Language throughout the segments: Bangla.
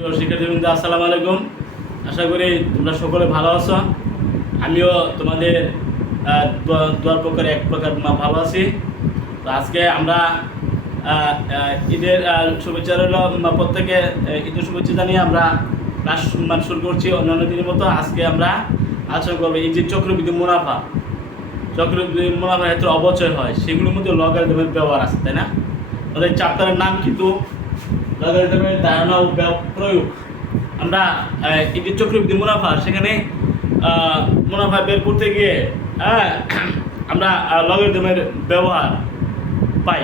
শিক্ষার্থীবৃন্দ আসসালামু আলাইকুম। আশা করি তোমরা সকলে ভালো আছো। আমিও তোমাদের দোয়ার প্রকারে এক প্রকার ভালো আছি। তো আজকে আমরা ঈদের শুভেচ্ছা রইল, প্রত্যেকে ঈদের শুভেচ্ছা জানিয়ে আমরা ক্লাস শুরু করছি। অন্যান্য দিনের মতো আজকে আমরা আলোচনা করবো এই যে চক্রবৃদ্ধি মুনাফা ক্ষেত্রে অবচয় হয়, সেগুলোর মধ্যে লগারিদমের ব্যবহার আছে, তাই না? আমাদের চ্যাপ্টারের নাম কিন্তু লগারিদমের ধারণা ও প্রয়োগ। আমরা এই যে চক্রবৃদ্ধি মুনাফা, সেখানে মুনাফা বের করতে গিয়ে আমরা লগারিদমের ব্যবহার পাই।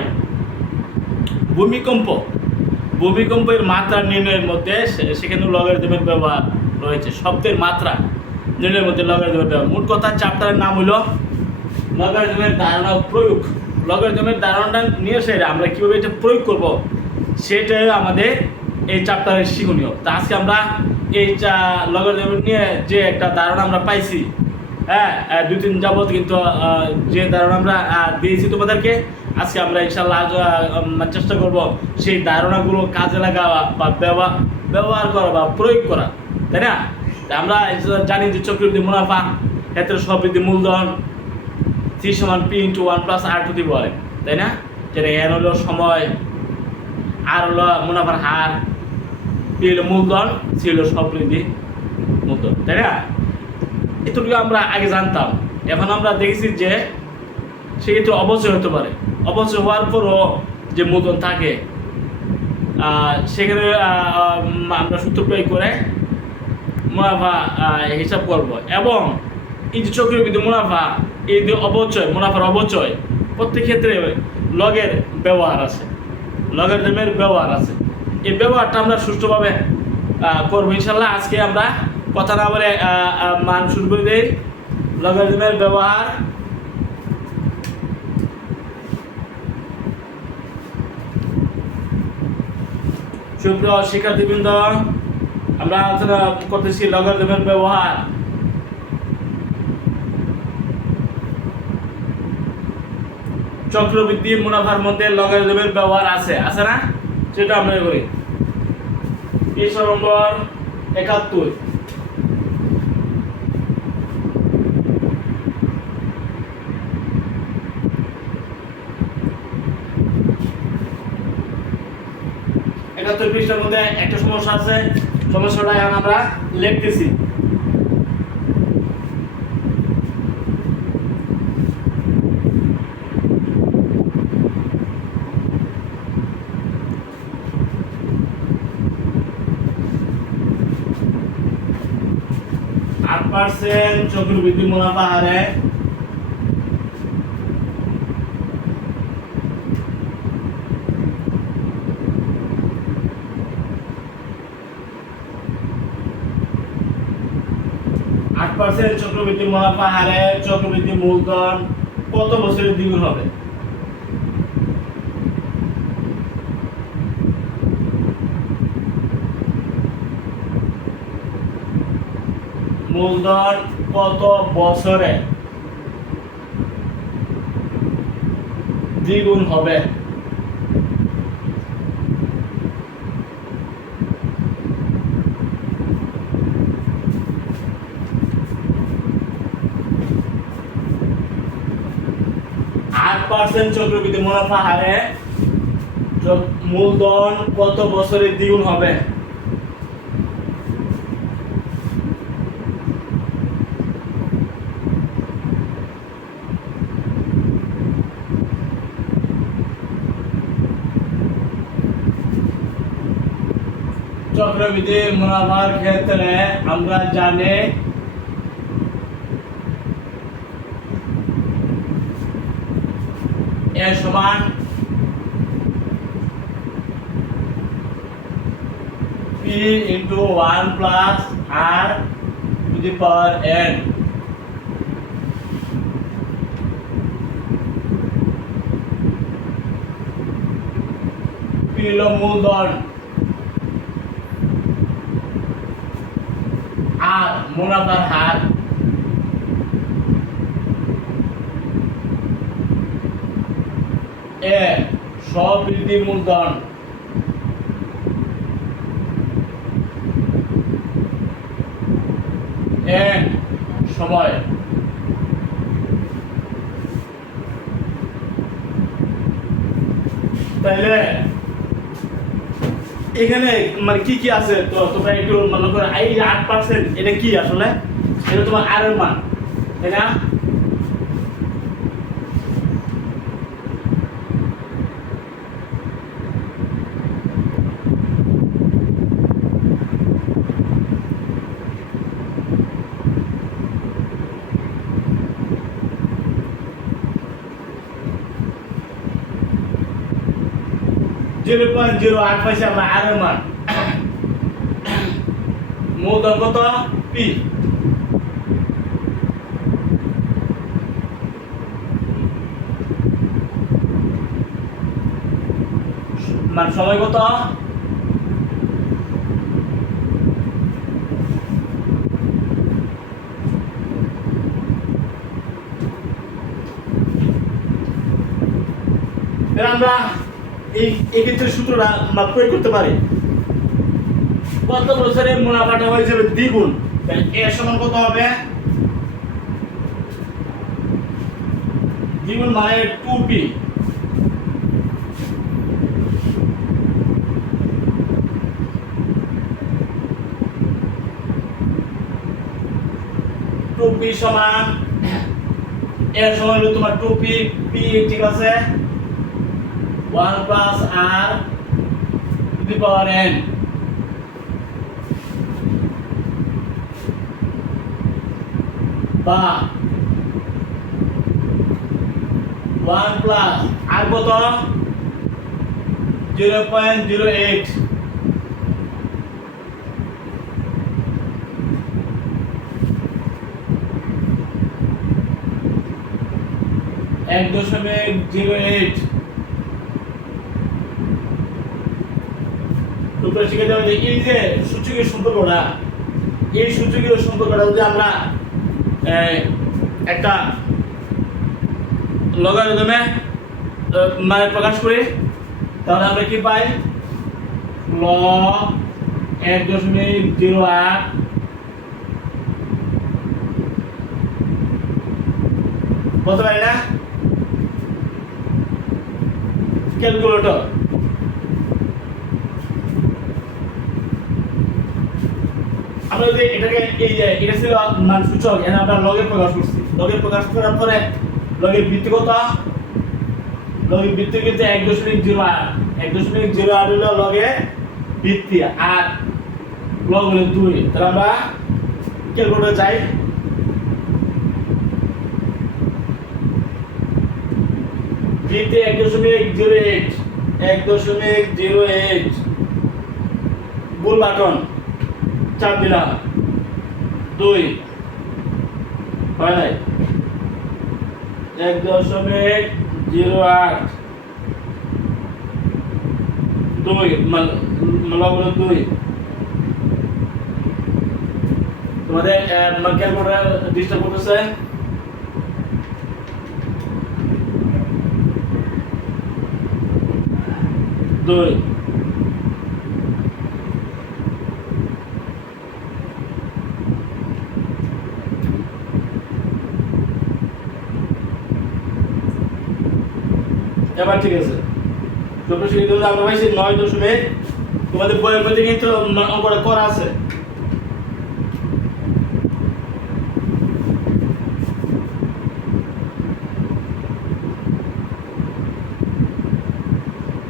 ভূমিকম্পের মাত্রা নির্ণয়ের মধ্যে সেখানে লগারিদমের ব্যবহার রয়েছে। শব্দের মাত্রা নির্ণয়ের মধ্যে লগারিদমের ব্যবহার। মোট কথা চ্যাপ্টারের নাম হলো লগারিদমের ধারণা ও প্রয়োগ। লগারিদমের ধারণাটা নিয়ে এসে আমরা কীভাবে এটা প্রয়োগ করব, সেটাই আমাদের এই চ্যাপ্টারের শিক্ষণীয়। তা আজকে আমরা এই লগারিদম নিয়ে যে একটা ধারণা আমরা পাইছি, দুই তিন যাবত কিন্তু যে ধারণা আমরা দিয়েছি তোমাদেরকে, আজকে আমরা ইনশাআল্লাহ চেষ্টা করব সেই ধারণাগুলো কাজে লাগাওয়া বা ব্যবহার করা বা প্রয়োগ করা, তাই না? আমরা জানি যে চক্রবৃদ্ধি মুনাফা ক্ষেত্রে সবৃদ্ধি মূলধন C = P × 1 + R to the পাওয়ার, তাই না? যেটা N হলো সময়, R হলো মুনাফার হার, P হলো মূলধন, C হলো সবৃদ্ধি মূলধন, তাই না? এতটুকু আমরা আগে জানতাম। এখন আমরা দেখেছি যে সেক্ষেত্রে অবচয় হতে পারে। অবচয় হওয়ার পরও যে মূলধন থাকে, সেখানে আমরা সূত্র প্রয়োগ করে মুনাফা হিসাব করব। এবং এই যে চক্রবৃদ্ধি মুনাফা, এই যে মুনাফার অবচয়, প্রত্যেক ক্ষেত্রে লগের ব্যবহার আছে, লগারিদমের ব্যবহার আছে। এই ব্যবহারটা আমরা সুষ্ঠুভাবে করবো ইনশাল্লাহ। আজকে আমরা কথা না বলে মান শুরু করে দিই। লগারিদমের ব্যবহার। সুপ্রিয় শিক্ষার্থীবৃন্দ, আমরা আলোচনা করতেছি লগারিদমের ব্যবহার। চক্রবৃদ্ধি মুনাফার মধ্যে লগারিদমের ব্যবহার আছে না? সেটা আমরা করি। পৃষ্ঠা নম্বর ৭১। পৃষ্ঠার মধ্যে একটা সমস্যা আছে, সমস্যাটা আমরা লিখতেছি। চক্রবৃদ্ধি মুনাফা হারে চক্রবৃদ্ধি মুনাফা হারে চক্রবৃদ্ধি মূলধন কত বছরের দ্বিগুণ হবে? মূলধন কত বছরে দ্বিগুণ হবে? চক্রবৃদ্ধি মুনাফা হারে মূলধন কত বছরে দ্বিগুণ হবে? চক্রবৃদ্ধি মুনাফার ক্ষেত্রে আমরা জানি A সমান P × 1 + R to the power N। P হলো মূলধন, আর মুনাফার হার, এ সবৃদ্ধি মূলধন, এন সময়। তাইলে এখানে মানে কি কি আছে তো তোমরা একটু মনে করো, এই 8% এটা কি আসলে? এটা তোমার আর এর মান, তাই না? 0.08 পাইছি আমরা আর এর মান। মূলধন কত? পি। মানে সময় কত? আমরা এই ক্ষেত্রে সূত্রটা আমরা প্রয়োগ করতে পারি। গত বছরের মুনাফাটা হয়ে যাবে দ্বিগুণ, তাহলে এর সমান কত হবে? দ্বিগুণ মানে 2p। সমান এর সমান হলো তোমার 2p, p ঠিক আছে, 1 plus r to the power n, বা 1 প্লাস আর কত? 0.08, এক দশমিক 08। তোমরা শিখে যাবে যে এই যে সূচকের সম্পর্কটা, এই সূচকের সম্পর্কটা যদি আমরা একটা লগারিদমে মানে প্রকাশ করি, তাহলে আমরা কি পাই? log 1.08 বলতে পারি না? ক্যালকুলেটর আমরা যদি এটাকে এই যে এটা ছিল মান সূচক, এখানে আমরা লগে প্রকাশ করছি। লগে প্রকাশ করার পরে লগের ভিত্তি কত? লগের ভিত্তি কিন্তু 1.08, 1.08 হলো লগে ভিত্তি, আর লগ হলো 2। তাহলে আমরা ক্যালকুলেটরে যাই, ভিত্তি 1.08, 1.08 গোল বাটন চাপ দিলাম, 2 হয় নাই, 1.08 2 মানে 2। তোমাদের ক্যালকুলেটর ডিস্টার্ব করতেছে? দুই এবার ঠিক আছে। চব্বিশ আমরা পাইছি 9 তোমাদের বইয়ের মধ্যে কিন্তু অঙ্কটা করা আছে।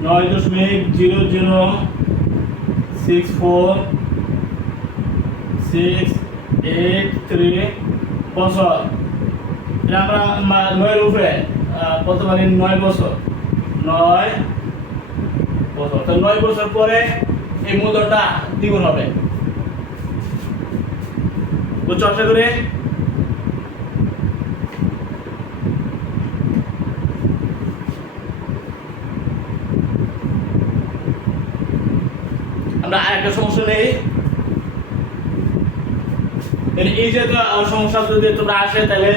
নয় দশমিক 0064,683 বছর। এটা আমরা 9 উপরে বলতে পারি 9 বছর, 9 বছর। তো 9 বছর পরে এই মূলধনটা দ্বিগুণ হবে, বুঝছো? আশা করি আমরা আরেকটা সমস্যা নেই। এই যে সমস্যা যদি তোমরা আসে, তাহলে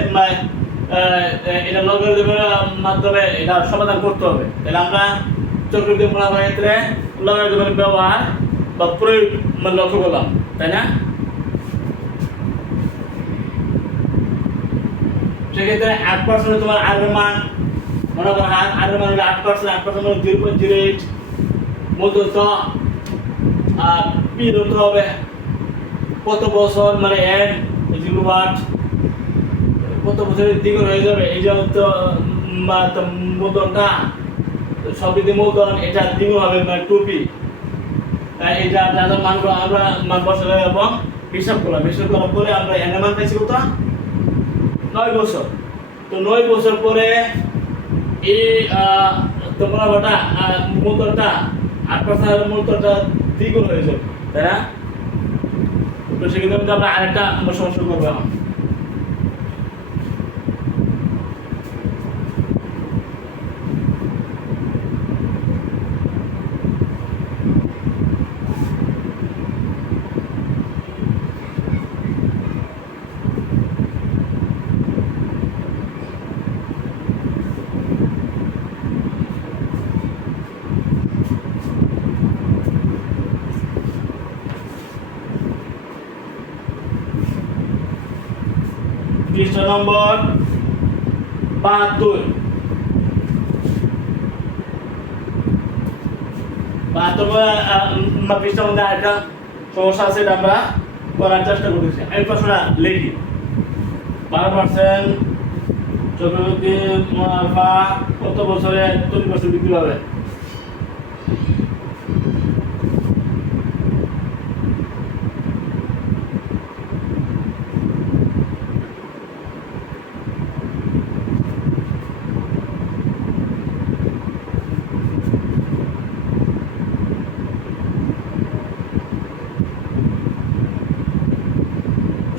এটা লগারিদমের মাধ্যমে এটা সমাধান করতে হবে। তাহলে আমরা চক্রবৃদ্ধি মুনাফার ক্ষেত্রে লগারিদমের ব্যবহার বা প্রয়োগ লক্ষ্য করলাম, তাই না? সেক্ষেত্রে 8% তোমার আর এর মান, মনে করো আর এর মান হলো 8%, 8% মানে 0.08, মূলত পি ধরতে হবে কত বছর, মানে এন 0 ওয়াট কত বছরের দ্বিগুণ হয়ে যাবে। এই যে তো মূলধনটা সবৃদ্ধি মূলধন, এটা দ্বিগুণ হবে মানে 2p। তাই এটা যাদের মানগুলো আমরা মান বসালে এবং হিসাব করার পরে আমরা এন এর মান পাইছি কত, 9 বছর। তো 9 বছর পরে এই তোমরা ওটা মূলধনটা 8% মূলধনটা দ্বিগুণ হয়ে যাবে, তাই না? তো সেক্ষেত্রে আমরা আরেকটা সমস্যা করবো এখন। পৃষ্ঠা নম্বর 72 পৃষ্ঠার মধ্যে একটা সমস্যা আছে, এটা আমরা করার চেষ্টা করতেছি। এই প্রশ্নটা লিখি, 12% চক্রবৃদ্ধি মুনাফা কত বছরে 30% বৃদ্ধি পাবে?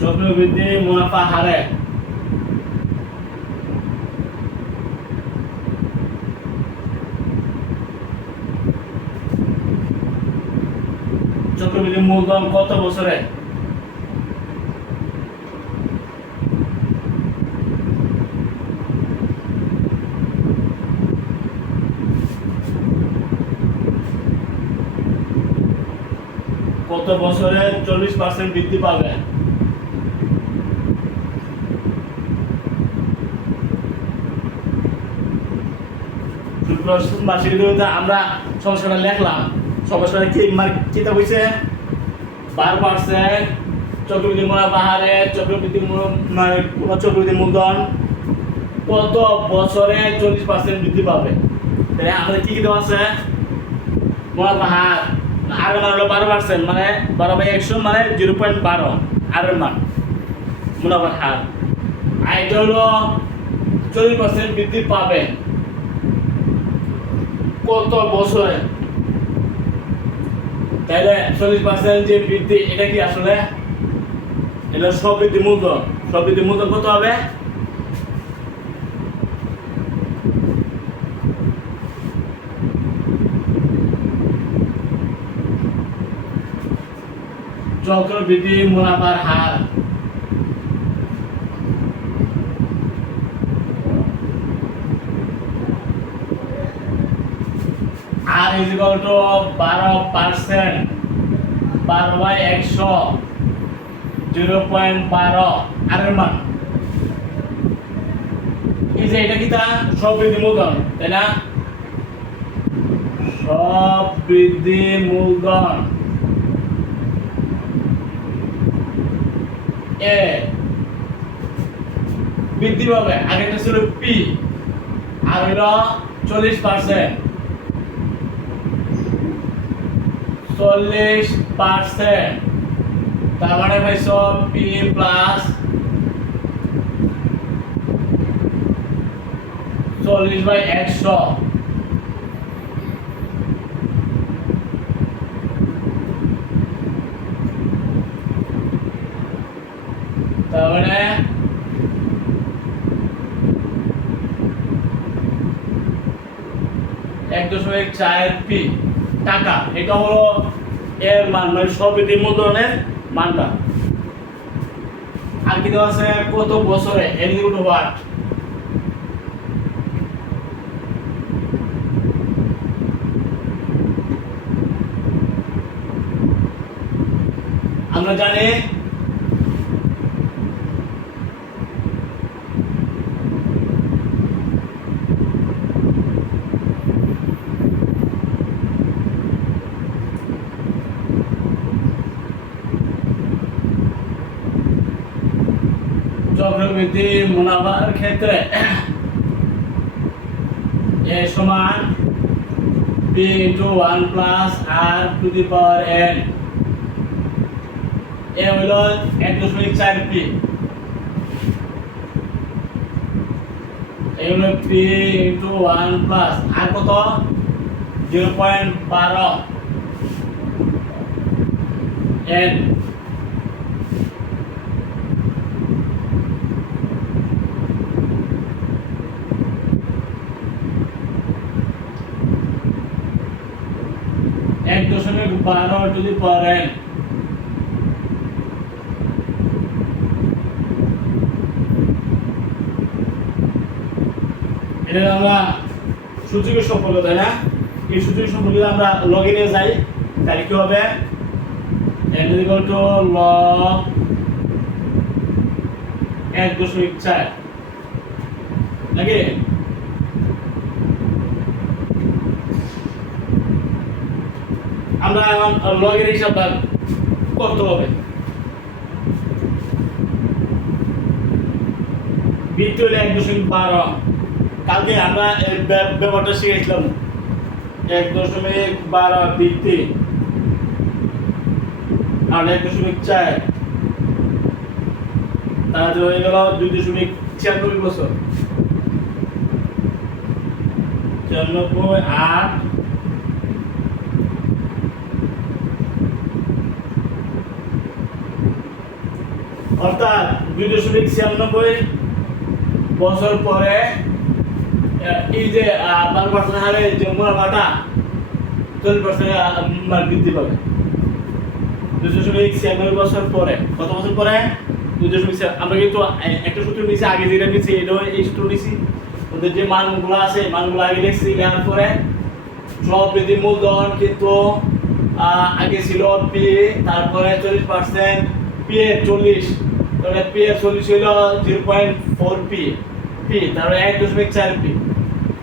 চক্রবৃদ্ধি মুনাফা হারে চক্রবৃদ্ধি মূলধন কত বছরে? কত বছরে 40% বৃদ্ধি পাবে? আমরা সমস্যাটা লিখলাম, সমস্যাটা কি মানে কিতা হইছে, 12% চক্রবৃদ্ধি মুনাফা হারে চক্রবৃদ্ধি মূলধন কত বছরে 40% বৃদ্ধি পাবে। তাহলে আমাদের কি দেওয়া আছে, মুনাফা হার আর মান হলো 12%, মানে 12/100 মানে 0.12 আর মান মুনাফার হার। আর এটা হলো 40% বৃদ্ধি পাবে কত বছরে? তাহলে 40% যে বৃদ্ধি, এটা কি আসলে এটা সবৃদ্ধি মূলধন, সবৃদ্ধি মূলধন কত হবে? চক্রবৃদ্ধি মুনাফার হার আর ইজ ইকুয়াল টু 12%, 12/100 0.12 আর এর মান। এই যে এটা কি তা সবৃদ্ধি মূলধন, তাই না? সবৃদ্ধি মূলধন এ বৃদ্ধি পাবে, আগেটা ছিল পি আর হলো 40%, 40%, তার মানে পাইছ পি প্লাস 40/100। তার মানে 1.4 পি টাকা। এটা হলো এর মান, মানে সবৃদ্ধি মূলধনের মানটা। আর কি দেওয়া আছে, কত বছরে, এন ইকুয়াল টু হোয়াট? আমরা জানি চক্রবৃদ্ধি মুনাফার ক্ষেত্রে এ সমান P into 1 plus R to the power N, এ হইল 1.4 পি, এই হলো পি ইন্টু 1 প্লাস আর কত 0.12 এন, এক দশমিক 12 টু দি পাওয়ার এন। এটা আমরা সূচকের সম্পর্ক, তাই না? এই সূচকের সম্পর্কে আমরা লগে নিয়ে যাই, তাহলে কি হবে n ইকুয়াল টু log 1.4 নাকি? আমরা এখন লগের হিসাবটা করতে হবে। বৃত্তি হলে 1.12, কালকে আমরা ব্যাপারটা শিখেছিলাম 1.12 বৃত্তি আর 1.4, তাহলে হয়ে গেল 2.96 বছর, 94 অর্থাৎ 2.96 বছর পরে এই যে 12% হারে যে মুনাফাটা 40% বৃদ্ধি পাবে। 2.96 বছর পরে, কত বছর পরে? 2.96। আমরা কিন্তু একটা সূত্র নিয়েছি আগে, যেটা নিয়েছি এটা এই সূত্র নিয়েছি, ওদের যে মানগুলো আছে মানগুলো আগে লিখছি, লেখার পরে চক্রবৃদ্ধি মূলধন কিন্তু আগে ছিল পি, তারপরে 40%, পি এর 40, তাহলে পি এর 40 হইল 0.4 পি, পি তারপরে 1.4 পি,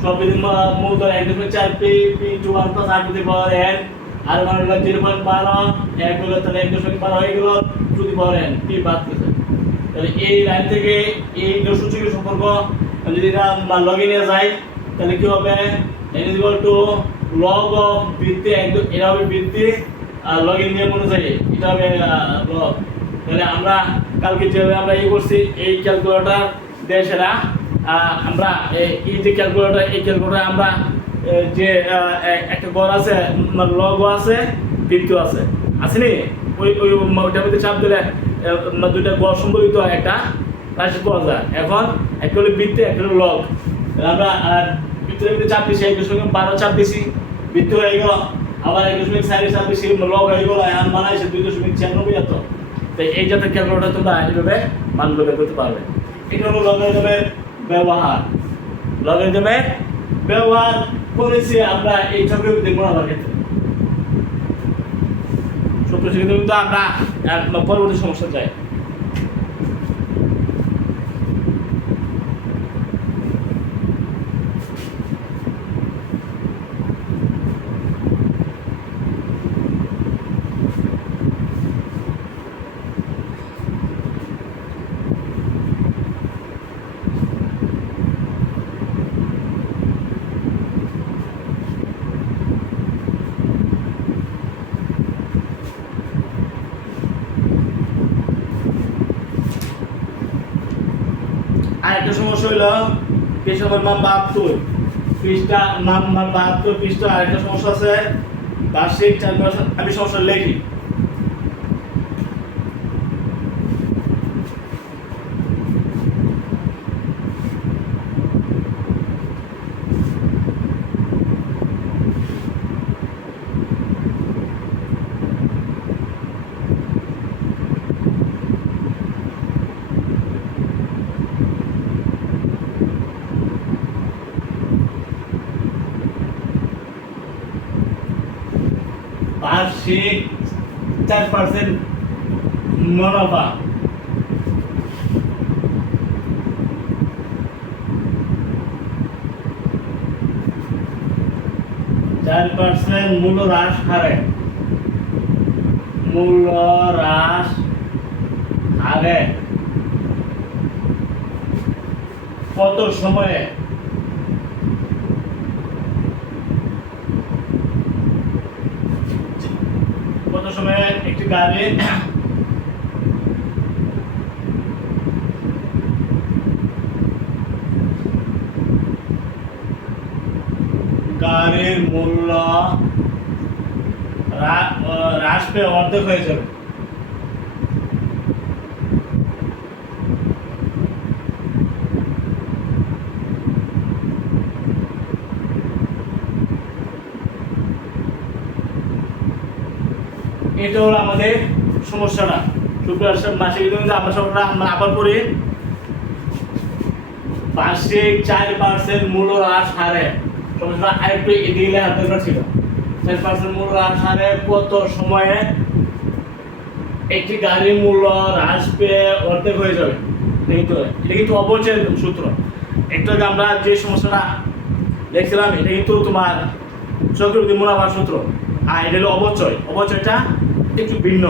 চক্রবৃদ্ধি মূলধন 1.4 P, P into 1 plus R to the power N, R মানে হলো 0.12, এক হলো তাহলে 1.12 হয়ে গেল to the power N, P বাদ দিতে। তাহলে এই লাইন থেকে এই সূচকের সম্পর্ক যদি এটা লগে নিয়ে যায়, তাহলে কি হবে n equal to log of বৃত্তি, এটা হবে বৃত্তি আর লগের নিয়ম অনুযায়ী এটা হবে লগ। তাহলে আমরা কালকে যেভাবে আমরা করছি এই ক্যালকুলেটর দেশেরা, আমরা এই যে ক্যালকুলেটর, এই ক্যালকুলেটর আমরা যে একটা গড় আছে, লগ আছে, বৃত্ত আছে, আসেনি? ওইটার মধ্যে চাপ দিলে দুইটা গড় সম্বলিত একটা রাশি পাওয়া যায়। এখন একটা হলো বৃত্তি, একটা হলো লগ। আমরা বৃত্তের মধ্যে চাপ দিছি 1.12 চাপ দিছি, বৃত্তি হয়ে গেল, আবার 1.4 চাপ দিছি, লগ হয়ে গেল, এখন মানে হয়েছে 2.96 এত। তো এই জাতের ক্যালকুলেটর তোমরা এইভাবে মানগুলো বের করতে পারবে। এটা হলো লগারিদমের ব্যবহার। লগারিদমের ব্যবহার করেছি আমরা এই চক্রবৃদ্ধি মুনাফার ক্ষেত্রে। সুপ্রসিদ্ধ কিন্তু আমরা পরবর্তী সমস্যা যাই। আরেকটা সমস্যা হইল পেশ নম্বর 72 পৃষ্ঠা, নাম্বার 72 পৃষ্ঠা। আরেকটা সমস্যা আছে বার্ষিক 4%। আমি সমস্যা লিখি। বার্ষিক 4% মুনাফা, মূল্য হ্রাস হারে, মূল্য হ্রাস হারে কত সময়ে একটি গাড়ির মূল্য হ্রাস পেয়ে অর্ধেক হয়ে যাবে। এটা হলো আমাদের সমস্যাটা। মাসিক আমরা সবটা আবার করি বার্ষিক 4% মূল্য হ্রাস হারে সমস্যা আরেকটু এদিকে হাত দরকার ছিল। 4% মূল্য হ্রাস হারে কত সময়ে একটি গাড়ির মূল্য হ্রাস পেয়ে অর্ধেক হয়ে যাবে। এটা কিন্তু অবচয়ের সূত্র। একটু আগে আমরা যে সমস্যাটা দেখছিলাম এটা কিন্তু তোমার চক্রবৃদ্ধি মুনাফার সূত্র, আর এটা হলো অবচয়টা একটু ভিন্ন।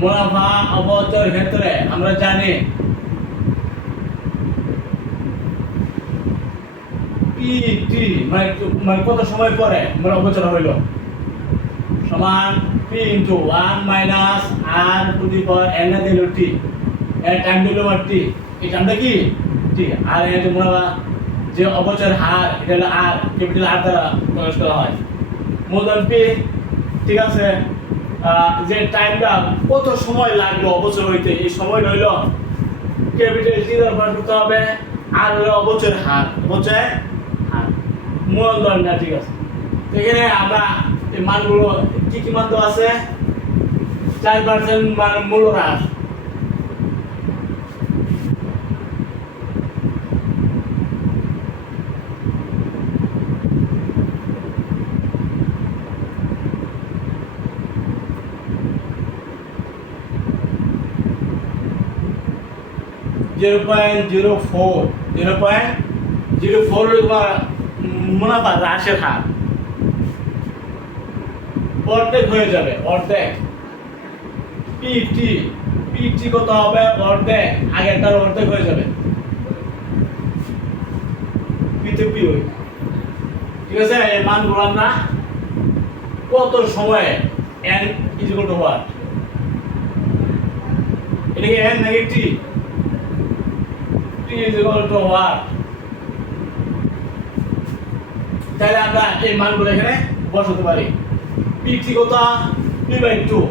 মুনাফা অবচয়ের ক্ষেত্রে আমরা জানি পিটি মানে কত সময় পরে অবচয় হইল সমান P into 1 minus R to the power n দিল টি, এর টাইম দিল টি, এই টাইমটা কি টি, আর এর মুনাফা যে অবচয়ের হার এটা হলো আর, ক্যাপিটাল আর দ্বারা প্রকাশ করা হয়। মূলধন পি, ঠিক আছে। যে টাইমটা কত সময় লাগলো অবচয় হইতে, এই সময়টা হইল ক্যাপিটাল টি দ্বারা প্রকাশ করতে হবে, আর হলো অবচয়ের হার, অবচয়ের হার মূলধনটা, ঠিক আছে। এখানে আমরা এই মানগুলো কি মান দেওয়া আছে? 4% মান মূল্য হ্রাস, মুনাফা হ্রাসের হার অর্ধেক হয়ে যাবে, অর্ধেক। পিটি কত হবে? অর্ধেক, আগেরটার অর্ধেক হয়ে যাবে। পি ঠিক আছে। এই মানগুলো আমরা কত সময়ে n is equal to what, এটা কি n নাকি টি? টি ইজ ইকুয়াল টু হোয়াট, তাহলে আমরা এই মানগুলো এখানে বসাতে পারি। পিটি কত? p/2,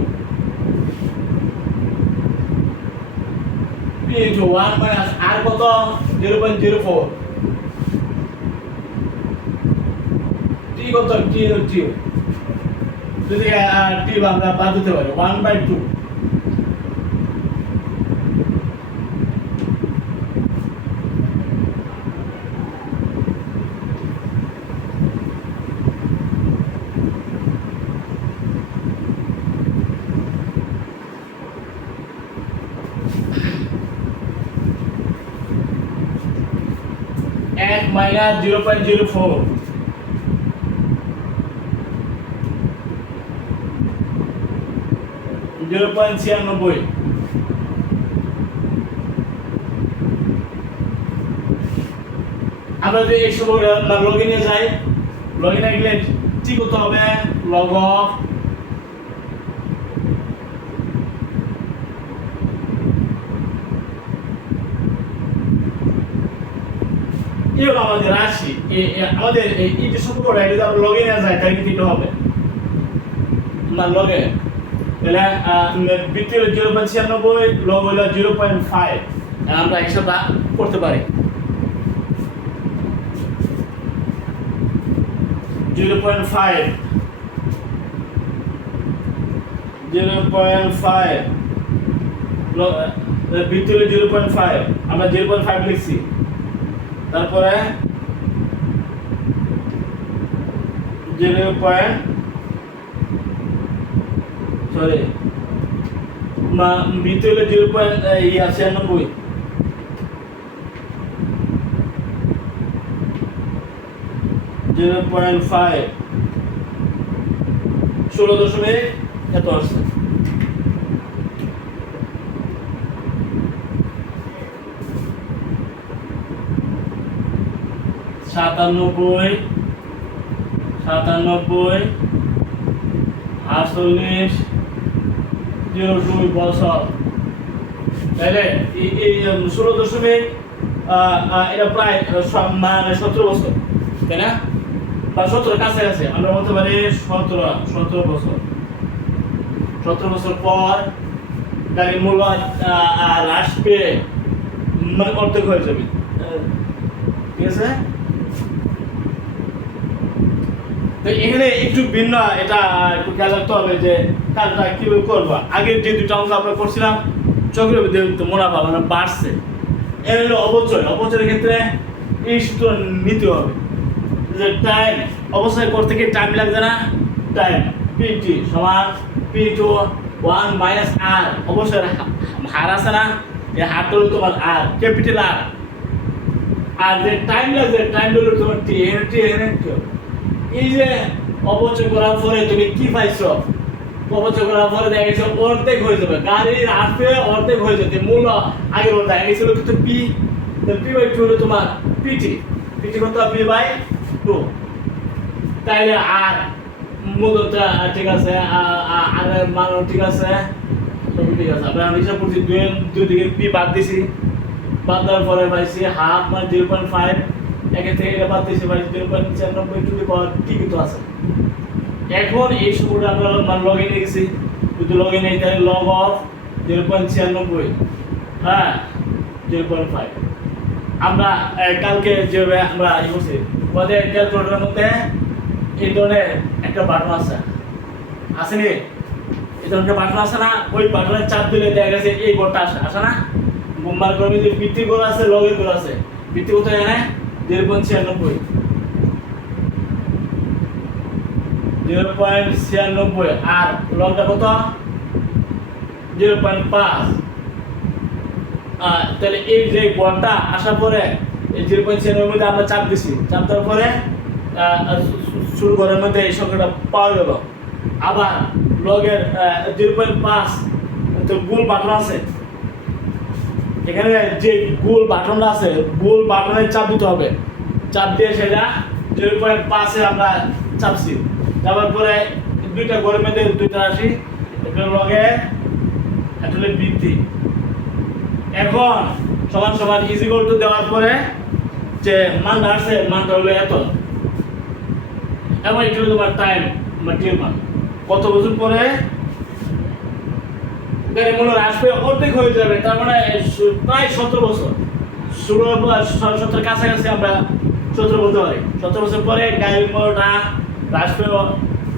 p into 1 minus r কত? 0.04, t কত? t যদি t আমরা বাদ দিতে পারি 1/2, minus 0.04, আমরা যদি এই সব লগইনে যাই, লগইনে গেলে টি কত হবে? লগ অফ এই হলো আমাদের রাশি। আমাদের এই যে সম্পর্কটা এটা যদি আমরা লগইনে যাই তাহলে কিন্তু এটা হবে না লগে, তাহলে বৃত্তি হলো 0.96, লগ হলো 0.5, আমরা একসাথে করতে পারি। 0.5 বৃত্তি হলো 0.5, আমরা 0.5 লিখছি। তারপরে 0.5 বৃত্তি হলো 0.96, 0.5 16 এত আসছে। সাতানব্বই 48 02 বছর, তাইলে এই 16 এটা প্রায় মানে 17 বছর, তাই না? বা 17 কাছে আছে, আমরা বলতে পারি 17 বছর। 17 বছর পর গাড়ির মূল্য হ্রাস পেয়ে মানে অর্ধেক হয়ে যাবে, ঠিক আছে? তো এখানে একটু ভিন্ন, এটা একটু খেয়াল রাখতে হবে যে কাজটা কিভাবে করবো। আগের যে দুটো অঙ্ক আমরা করছিলাম চক্রবৃদ্ধি মুনাফা মানে বাড়ছে, এর হলো অপচয়ের ক্ষেত্রে এই সূত্র নিতে হবে যে টাইম অবশ্যই করতে গিয়ে টাইম লাগবে না, টাইম পিটি সমান P2 1 মাইনাস আর, অবশ্যই হার আছে না, এই হারটা হলো তোমার আর, ক্যাপিটাল আর, আর যে টাইম লাগবে টাইম হলো তোমার টি এন এই যে অপচয় করার পরে তুমি কি পাইছো, অপচয় করার পরে দেখা গেছে অর্ধেক হয়ে যাবে, গাড়ির আসবে অর্ধেক হয়ে যেতে মূল্য আগের মতো দেখা গেছিল কিন্তু P/2 হলো তোমার পিটি কত P/2, তাইলে আর মূল্যটা ঠিক আছে, আর মানও ঠিক আছে, সবই ঠিক আছে। আমরা হিসাব করছি দুই দিকে P বাদ দিছি, বাদ দেওয়ার পরে পাইছি হাফ মানে 0.5, একের থেকে এটা বাদ দিয়েছি ভাই 0.96 টু দি পাওয়ার টি কিন্তু আছে। এখন এই সূত্রটা আমরা মানে লগ ইন গেছি, যদি লগ ইন এই তাহলে লগ অফ 0.96 হ্যাঁ 0.5। আমরা কালকে যেভাবে আমরা ই করছি আমাদের ক্যালকুলেটরের মধ্যে এই ধরনের একটা বাটন আছে, আসেনি? এই ধরনের বাটন আছে না, ওই বাটনের চাপ দিলে দেখা গেছে এই ঘরটা আসে না, বোম্বার করে যে বৃত্তি ঘর আছে লগের ঘর আছে, বৃত্তি কত এখানে 0.96, 0.96 আর লগটা কত 0.5। তাহলে এই যে বলটা আসার পরে এই 0.96 মধ্যে আমরা চাপ দিছি, চাপ দেওয়ার পরে শুরু করার মধ্যে এই সংখ্যাটা পাওয়া গেল। আবার লগের 0.5 তো গোল বাটন আছে, এখানে যে গোল বাটনটা আছে গোল বাটনে চাপ দিতে হবে, চাপ দিয়ে সেটা 0.5 আমরা চাপছি, যাওয়ার পরে দুইটা ঘরের মধ্যে দুইটা রাশি, একটা লগে একটা হলো বৃদ্ধি। এখন সমান সমান ইজিকল টু দেওয়ার পরে যে মানটা আসছে মানটা হলো এত, এবং এটা হলো তোমার টাইম ম্যাটেরিয়াল মান, কত বছর পরে গাড়ির মূল্য হ্রাস পেয়ে অর্ধেক হয়ে যাবে, তার মানে প্রায় 17 বছর, 17 কাছাকাছি আমরা 17 বলতে পারি। 17 বছর পরে গাড়ির মূল্যটা হ্রাস পেয়ে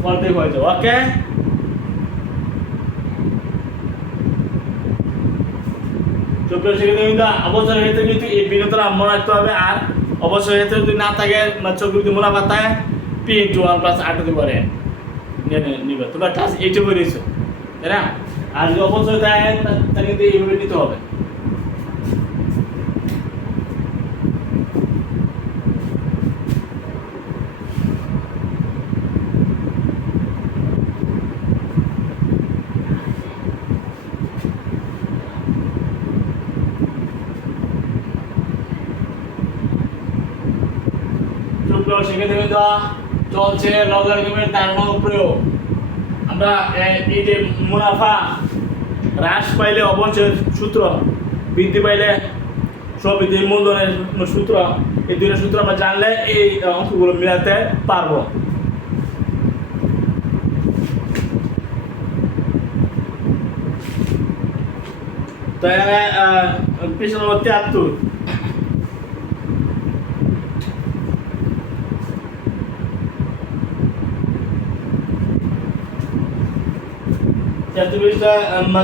অর্ধেক হয়ে যাবে। ওকে, অবসরের ক্ষেত্রে কিন্তু এই বিনোদন মনে রাখতে হবে, আর অবসরের ক্ষেত্রে যদি না থাকে চক্রবৃদ্ধি মুনাফা থাকে P/1 + R to the power n নিবে, তোমরা ক্লাস 8 পড়ে নিছো, তাই না? আর যদি অবসর থাকে তাহলে কিন্তু এইভাবে নিতে হবে। সেক্ষেত্রে কিন্তু চলছে লগারিদমের ধারণা প্রয়োগ। আমরা এই যে মুনাফা হ্রাস পাইলে অবচয়ের সূত্র, বৃদ্ধি পাইলে স্ববৃদ্ধি মূলধনের সূত্র, এই দুইটা সূত্র আমরা জানলে এই অঙ্কগুলো মিলাতে পারবো। তো এখানে পৃষ্ঠ নম্বর 73,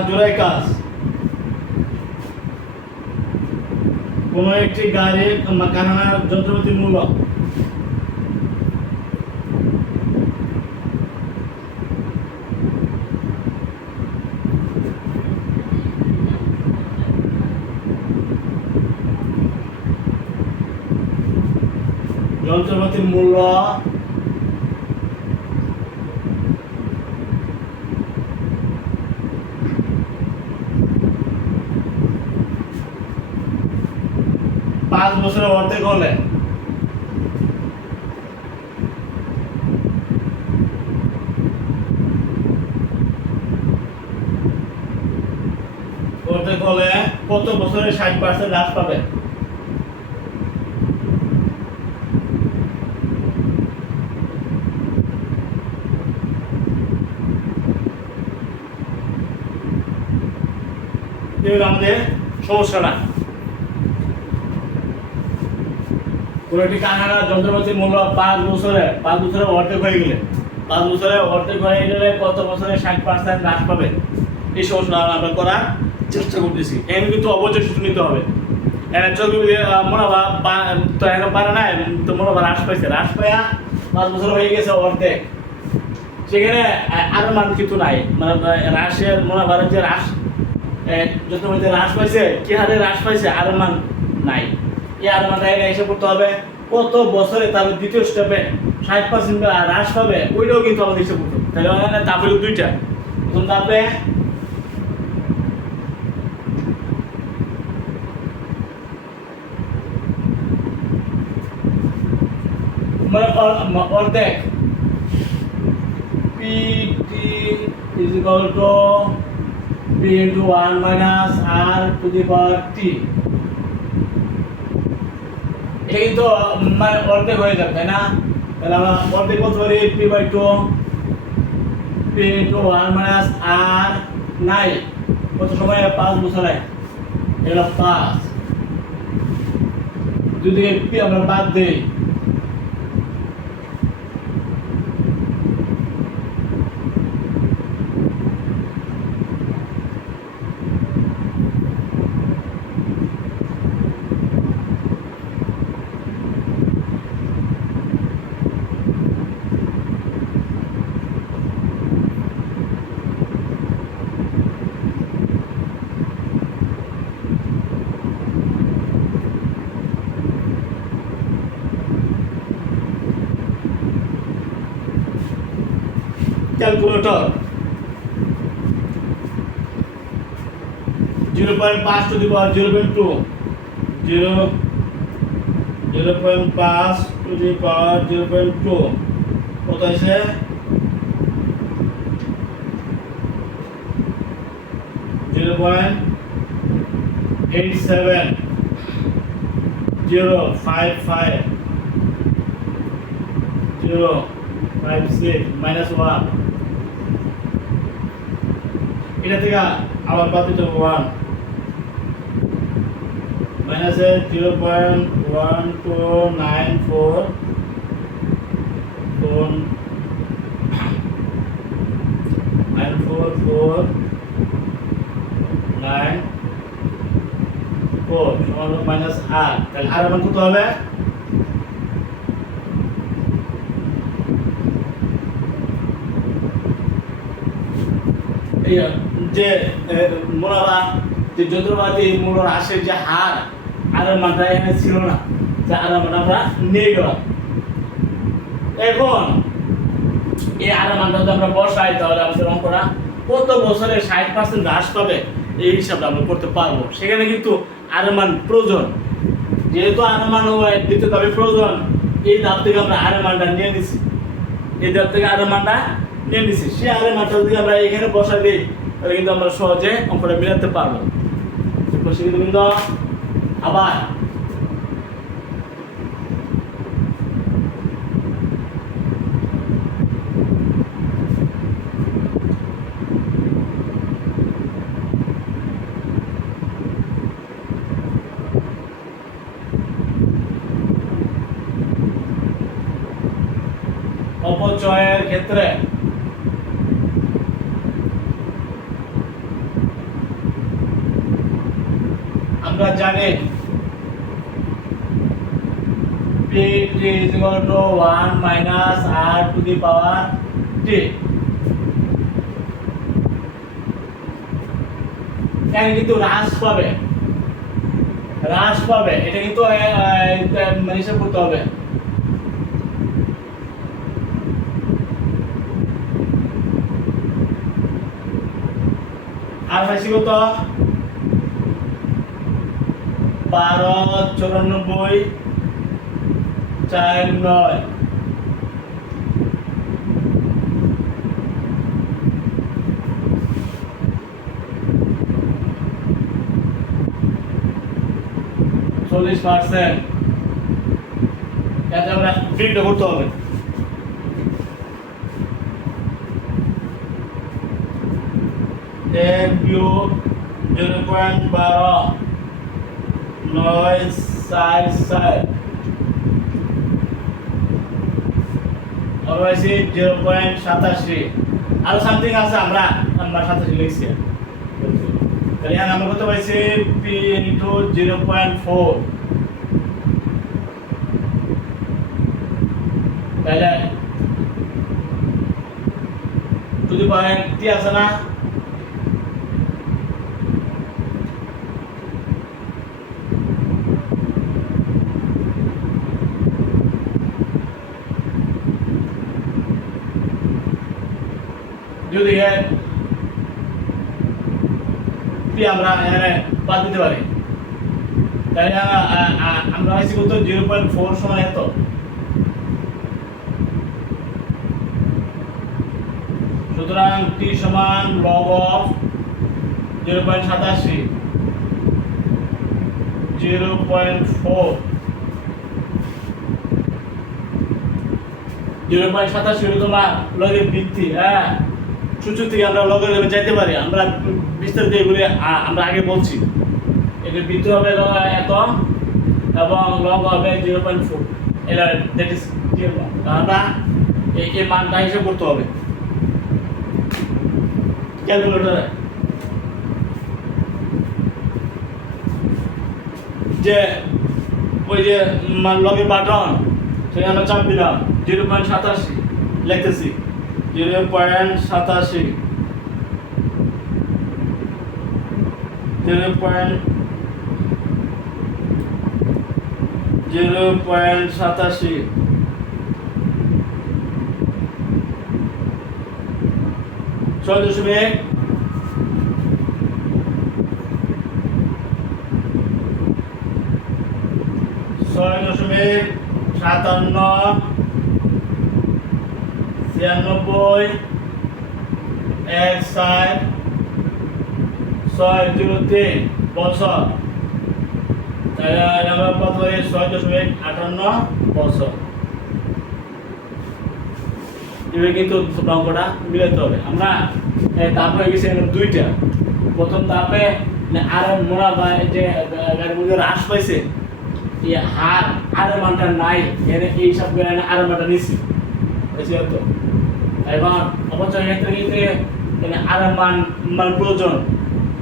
জোড়ায় কাজ, কোন একটি গাড়ির কারখানার যন্ত্রপাতির মূল্য যন্ত্রপাতির মূল্য পাঁচ বছরের অর্ধেক হলে কত বছরে 60% হ্রাস পাবে? আমাদের সমস্যাটা কোন একটি কারখানা যন্ত্রপাতির মূল্য 5 বছরে অর্ধেক হয়ে গেলে 5 বছরে অর্ধেক হয়ে গেলে কত বছরে 60% হ্রাস পাবে? এই সমস্যাটা আমরা করার চেষ্টা করতেছি। এখানে কিন্তু অবশ্যই সূত্র নিতে হবে। তো এখন পারে না, তো মনোভাব হ্রাস পাইয়া 5 বছর হয়ে গেছে অর্ধেক, সেখানে আর মান কিন্তু নাই, মানে হ্রাসের মনোভাবের যে হ্রাস যত মধ্যে হ্রাস পাইছে, কি হারে হ্রাস পাইছে, আর মান নাই। এই আর মানটা হিসাব করতে হবে কত বছরে, তাহলে দ্বিতীয় স্টেপে 60% হ্রাস পাবে, ওইটাও কিন্তু আমাদের হিসাব করতে হবে। তাহলে তারপরে দুইটা, প্রথম তারপরে অর্ধেক PT is equal to P into 1 minus R to the power T। এটা কিন্তু মানে অর্ধেক হয়ে যাবে, তাই না? তাহলে আমরা অর্ধেক বলতে পারি P by 2 P into 1 minus R নাই, কত সময়? 5 বছরে, এটা 5। যদি P আমরা বাদ দেই, calculator 0.5 to the power 0.2 0.5 to the power 0.2 কত আছে? 0.87 0.55 0.56 minus 1, এটা থেকে আবার বাদ দিতে হবে 1 মাইনাস 0.1294 সমান মাইনাস আর, তাহলে আর আমার কত হবে? যে মোনাবা যে যন্ত্রপাতি মূল্য হ্রাসের যে হার, আর মানটা এখানে ছিল না, যে আর মান আমরা নিয়ে গেলাম। এখন এই আর মানটা যদি আমরা বসাই, তাহলে আমাদের অঙ্কটা কত বছরে 60% হ্রাস পাবে এই হিসাবটা আমরা করতে পারবো। সেখানে কিন্তু আর মান প্রয়োজন, যেহেতু আর মান দিতে তবে প্রয়োজন, এই ধাপ থেকে আমরা আর মানটা নিয়ে নিছি, এই ধাপ থেকে আর মানটা নিয়ে নিছি। সে আর মানটা যদি আমরা এখানে বসাই দিই, তাহলে কিন্তু আমরা সহজে অঙ্কটা মিলাতে পারবো। কিন্তু আবার অপচয়ের ক্ষেত্রে আমরা জানি P is equal to 1 minus R to the power T। এখানে কিন্তু হ্রাস পাবে, এটা কিন্তু হিসাব করতে হবে। আর পাইছি কত 12 94 4 9 40%। এটা আমরা বিলটা করতে হবে। এক বিয়োগ 0.12 9 4 4 আর আছে 0.87 আর সামথিং আছে আমরা 87 লিখছি। তাহলে আমরা কত পাইছি p ইনটু 0.4 তাহলে টু দি পাওয়ার কি আছে না যদি পি আমরা এখানে বাদ দিতে পারি তাহলে আমরা আইসি কত 0.4 সমান এত। সুতরাং t সমান log of 0.87 0.4 0.87 হলো তোমার লগের ভিত্তি। হ্যাঁ সূত্র থেকে আমরা লগের যাইতে পারি। আমরা বিস্তারিত এগুলি আমরা আগে বলছি। এর ভিত্তি হবে এত এবং লগ হবে 0.4। এটা দ্যাট ইজ ক্লিয়ার। আমরা এই মানটা হিসাব করতে হবে ক্যালকুলেটরে। যে ওই যে লগের বাটন সেটা আমরা চাপ দিলাম 0.87 লিখতেছি 0.87 0.87 6.57 96 160 603 বছর। তাহলে আমরা কত হয় 6.58 বছর। এবার কিন্তু অঙ্কটা মিলাতে হবে। আমরা তারপরে গেছি দুইটা। প্রথম ধাপে আর মোড়া বা যে গাড়ির মধ্যে হ্রাস পাইছে এই হার আরের মানটা নাই এখানে এই সব করে আরের মানটা নিচ্ছি বুঝছি তো। এবং অবচয় ক্ষেত্রে কিন্তু আরের মান প্রয়োজন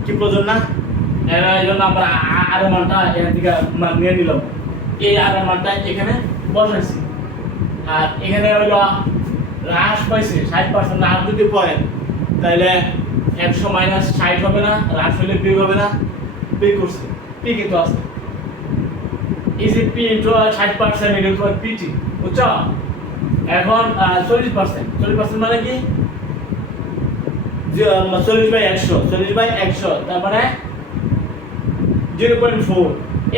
কি প্রয়োজন না এই জন্য আমরা আরের মানটা এখান থেকে নিয়ে নিলাম। এই আরের মানটা এখানে বসাইছি আর এখানে হইল হ্রাস পাইছে 60% হ্রাস যদি পড়ে তাহলে 100 মাইনাস 60 হবে না, হ্রাস হলে পি হবে না, পি করছে পি কিন্তু আছে is P into 60% into PT বুঝছো। এখন 40% মানে কি 40/100 তার মানে 0.4।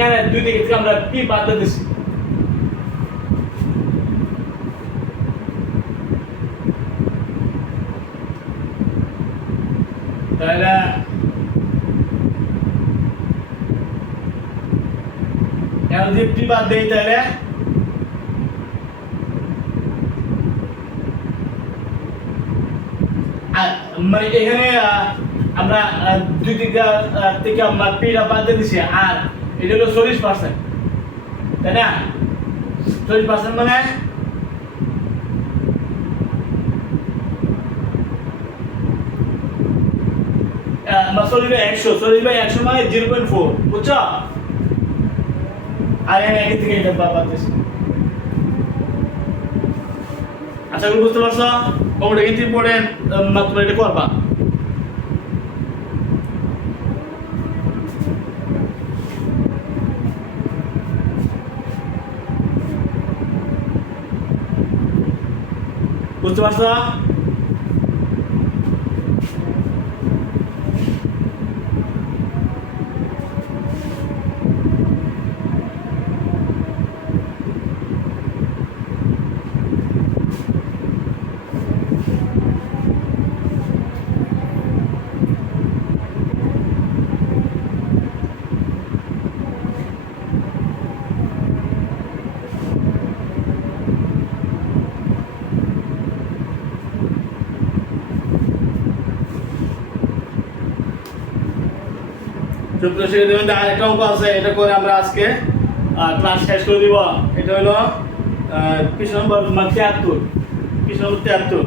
এর দুই দিক থেকে আমরা পি বাদ দিতেছি তাহলে এখন যদি পি বাদ দেই তাহলে মানে এখানে আমরা দুই দিক থেকে আমরা পিটা বাদ দিয়ে দিছি আর এটা হলো 40%, তাই না? 40% মানে $40/100 মানে 0.4 বুঝছো। আর এখানে এক থেকে এটা বাদ দিছি। আশা করি বুঝতে পারছো। কোনটা কিন্তু ইম্পর্টেন্ট তোমরা এটা করবা। বুঝতে পারছো? সুপ্রিয় শিক্ষার্থী, আরেকটা অঙ্ক আছে, এটা করে আমরা আজকে ক্লাস শেষ করে দিব। এটা হলো পৃষ্ঠা নম্বর 73, পৃষ্ঠা নম্বর 73।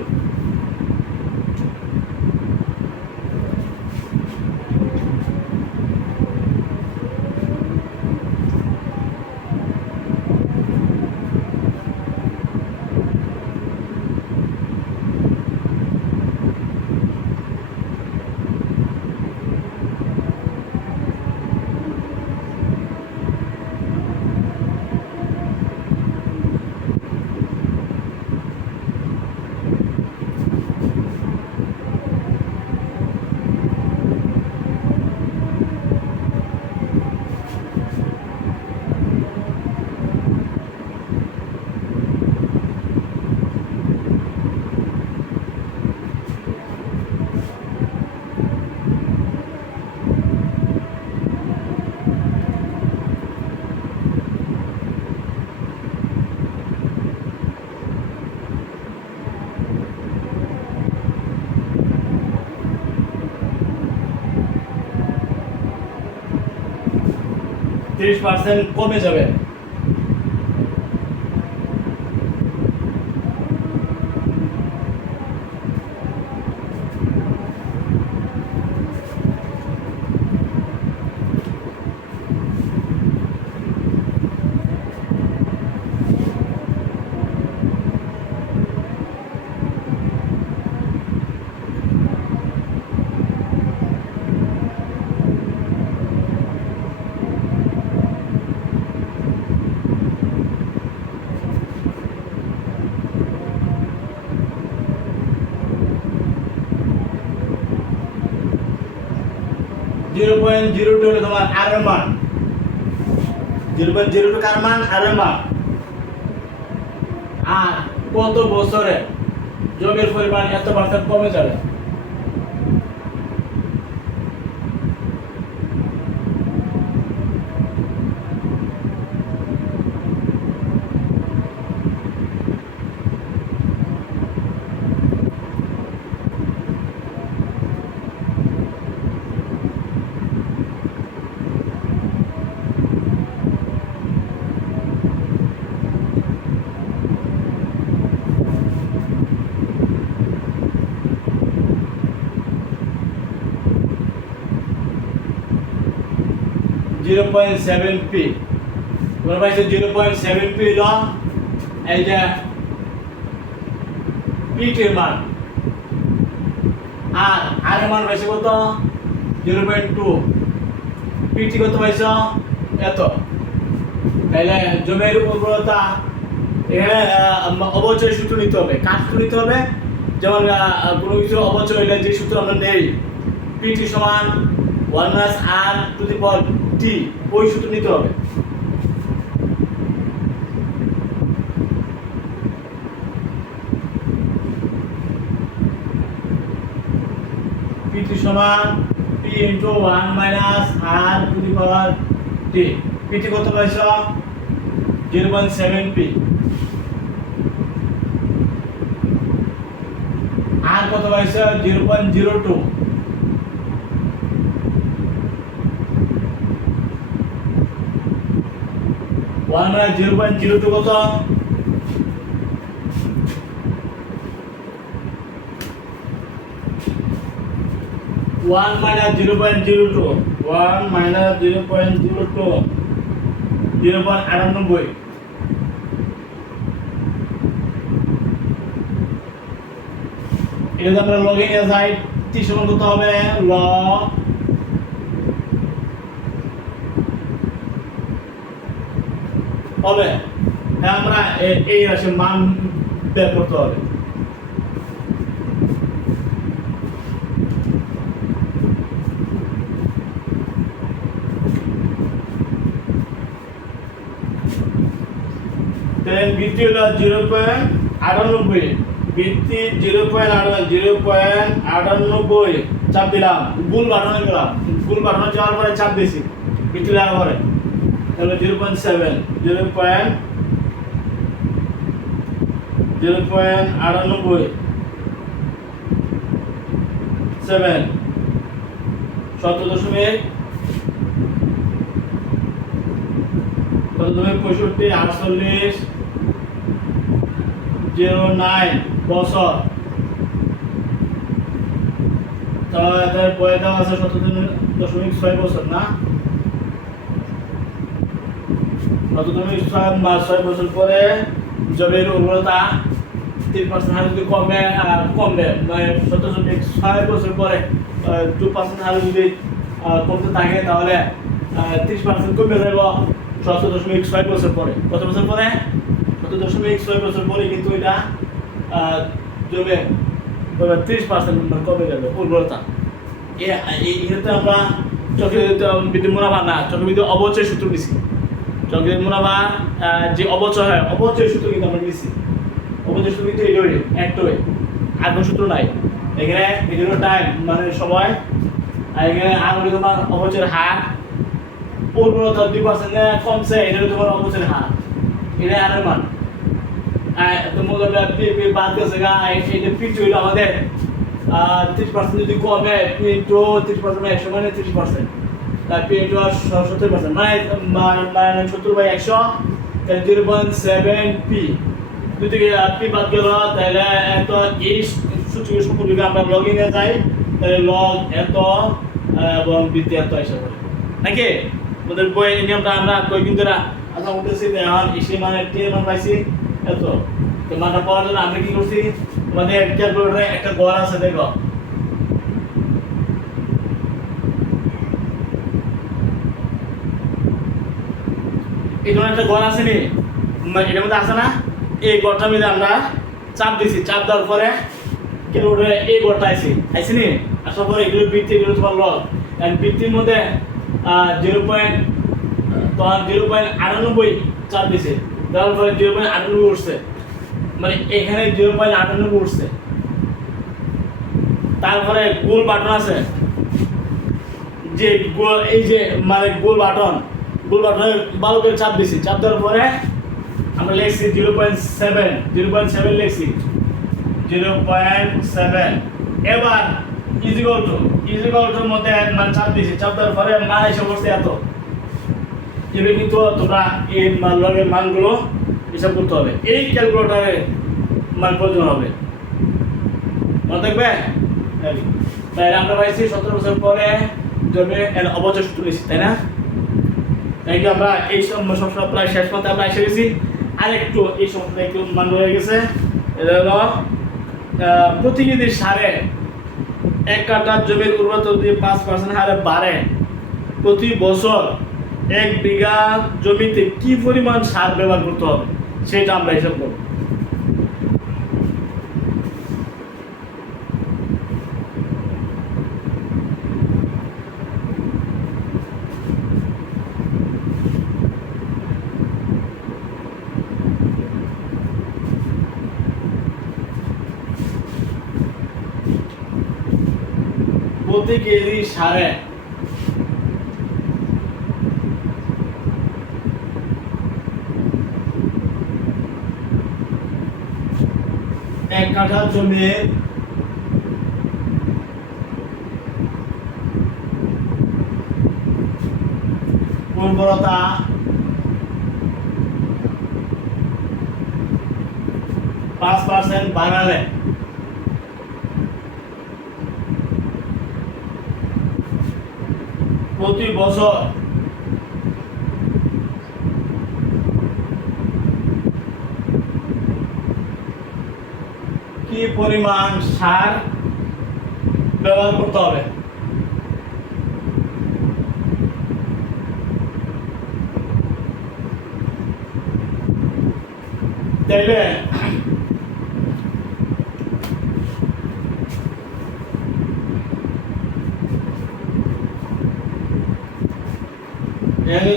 30% কমে যাবে। জিরো পয়েন্ট জিরো টু হলো তোমার আর এর মান, 0.02 কার মান, আর এর মান। আর কত বছরে জমির পরিমাণ এত পার্সেন্ট কমে যাবে? জিরো পয়েন্ট সেভেন পি, তোমরা পাইছো 0.7 পি হলো এই যে পিটির মান। আর আর এর মান পাইছো কত? 0.2। পিটি কত পাইছো? এত। তাহলে জমির উর্বরতা এখানে অবচয় সূত্র নিতে হবে। কার সূত্র নিতে হবে? যেমন কোনো কিছু অবচয় হইলে যে সূত্র আমরা নেই, পিটি সমান 1 - r to the power t, ওই সূত্র নিতে হবে। পিটি সমান p * 1 - r to the power t। PT কত পাইছো? 0.7p। আর কত পাইছো? 0.02। 1 - 0.02 কত? 1 - 0.02, 1 - 0.02, 0.98। এটা আমরা লগে নিয়ে যাই, t সমান কত হবে? log হবে। আমরা এই রাশির মান বের করতে হবে। দেন ভিত্তি হলো 0.98, ভিত্তি 0.98 চাপ দিলাম, গুণ বাড়ানো গেলাম, গুণ বাড়ানো যাওয়ার পরে চাপ দিছি, ভিত্তি দেওয়ার পরে তাহলে 0.7, 0.98, 7, 17.5 তুমি 65 48 09 বছর, তাহলে বয়স দেওয়া আছে 17.6 বছর না, 17.6 বছর পরে জমির উর্বরতা 3% হারে যদি কমবে, মানে 17.6 বছর পরে 2% হারে যদি কমতে থাকে, তাহলে 30% কমে যাবে 17.6 বছর পরে। কত বছর পরে? 17.6 বছর পরে কিন্তু এটা জমে 30% কমে যাবে উর্বরতা। এতে আমরা চক্রবৃদ্ধি মুনাফা না, চক্রবৃদ্ধি অবচয় সূত্র নিছি। চক্রবৃদ্ধি মুনাফা যে অবচয় হয়, অবচয় সূত্র কিন্তু আমরা নিছি। অবচয় সূত্র কিন্তু এইটাই একটাই, আর কোনো সূত্র নাই। এখানে এগুলো টাইম মানে সময়, আর এখানে আগে তোমার অবচয়ের হার, উর্বরতা 2% কমছে, এটা তোমার অবচয়ের হার, এটা হারের মান। তোমাদের বাদ গেছে গা, এটা পিছু হইলো আমাদের 30% যদি কমে, পিন্টু 30% 100 মানে 30%, তার পিন্টু 70% মানে 70/100, তাহলে 0.7 পি। দুই থেকে পি বাদ গেল, তাহলে এত এই সূচকের সম্পর্কে আমরা লগইনে যাই, তাহলে লগ এত এবং বৃদ্ধি এত হিসাব করে নাকি আমাদের বই নিয়মটা আমরা কই কিন্তু না আচ্ছা উঠেছি, এখন এসে মানে টি মান পাইছি এত। তো মানটা পাওয়ার জন্য আমরা কি করছি, আমাদের ক্যালকুলেটরে একটা ঘর আছে, দেখো এই ধরনের একটা ঘর আছে নি, এটার মধ্যে আছে না, এই ঘরটার মধ্যে আমরা চাপ দিছি, চাপ দেওয়ার পরে ক্যালকুলেটরে এই ঘরটা আইছি নি, আসার পরে এগুলো বৃত্তি, এগুলো তোমার লগ, এন্ড বৃত্তির মধ্যে 0.98 চাপ দিছে, দেওয়ার পরে 0.98 উঠছে, মানে এখানে 0.98 উঠছে। তারপরে গোল বাটন আছে, যে এই যে মানে গোল বাটনে ভালো করে চাপ দিছি, চাপ দেওয়ার পরে আমরা লিখছি 0.7 লিখছি 0.7। এবার ইজিক্যাল টুর মধ্যে মানে চাপ দিছি, চাপ দেওয়ার পরে মান এসে পড়ছে এত। এবার কিন্তু তোমরা এই লগের মানগুলো হিসাব করতে হবে, এই ক্যালকুলেটরে মান প্রয়োজন হবে, মনে থাকবে। তাই আমরা পাইছি 17 বছর পরে জমে অবচয় সূত্র নিচ্ছি, তাই না? তাই কি আমরা এই সমস্যা প্রায় শেষ পথে আমরা এসে গেছি। আর একটু এই সমস্যাটা একটু মান রয়ে গেছে, এটা হলো প্রতি কেজি সারে 1 কাঠা জমির উর্বরতা যদি 5% হারে বাড়ে, প্রতি বছর 1 বিঘা জমিতে কি পরিমাণ সার ব্যবহার করতে হবে সেটা আমরা হিসাব করব। প্রতি কেজি সারে 1 কাঠা জমির উর্বরতা 5% বাড়ালে প্রতি বছর কি পরিমাণ সার ব্যবহার করতে হবে। তাইলে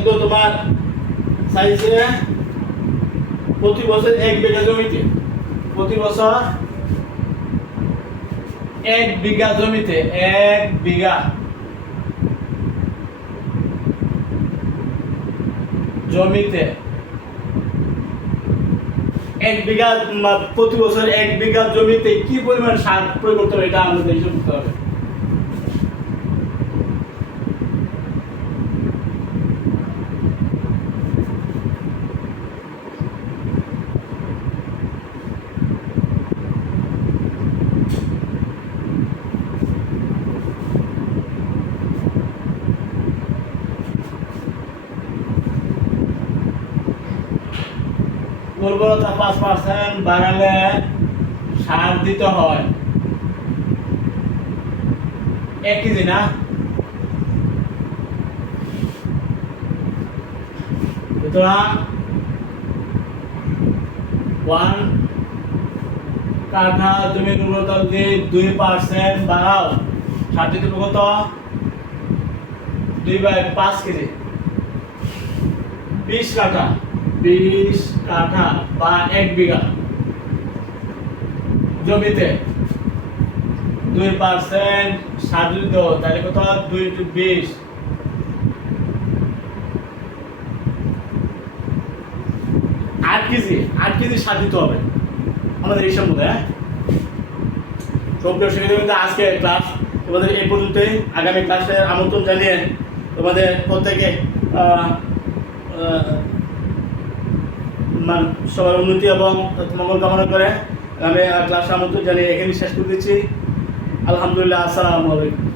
তো তোমার সাইজে প্রতি বছর 1 বিঘা জমিতে, প্রতি বছর 1 বিঘা জমিতে 1 বিঘা জমিতে 1 বিঘা প্রতি বছর 1 বিঘা জমিতে কি পরিমাণ সার প্রয়োগ করতে হবে এটা আমাদের হিসাব করতে হবে। উর্বরতা 5% বাড়ালে সার দিতে হয় 1 কেজি না? সুতরাং 1 কাঠা জমির উর্বরতা যদি 2% বাড়াও, সার দিতে হবে কত? 2/5 কেজি। 20 কাঠা বা 1 বিঘা জমিতে 2% সার যদি দাও তাহলে কত? 2 × 20 8 কেজি সার দিতে হবে আমাদের এই সম্বন্ধে। সব দর্শকদের মধ্যে আজকে ক্লাস তোমাদের এই পর্যন্তই। আগামী ক্লাসে আমন্ত্রণ জানিয়ে তোমাদের প্রত্যেকে সবার উন্নতি এবং মঙ্গল কামনা করে আমি ক্লাসে আমন্ত্রণ জানিয়ে এখানে শেষ করে দিচ্ছি। আলহামদুলিল্লাহ, আসসালামু আলাইকুম।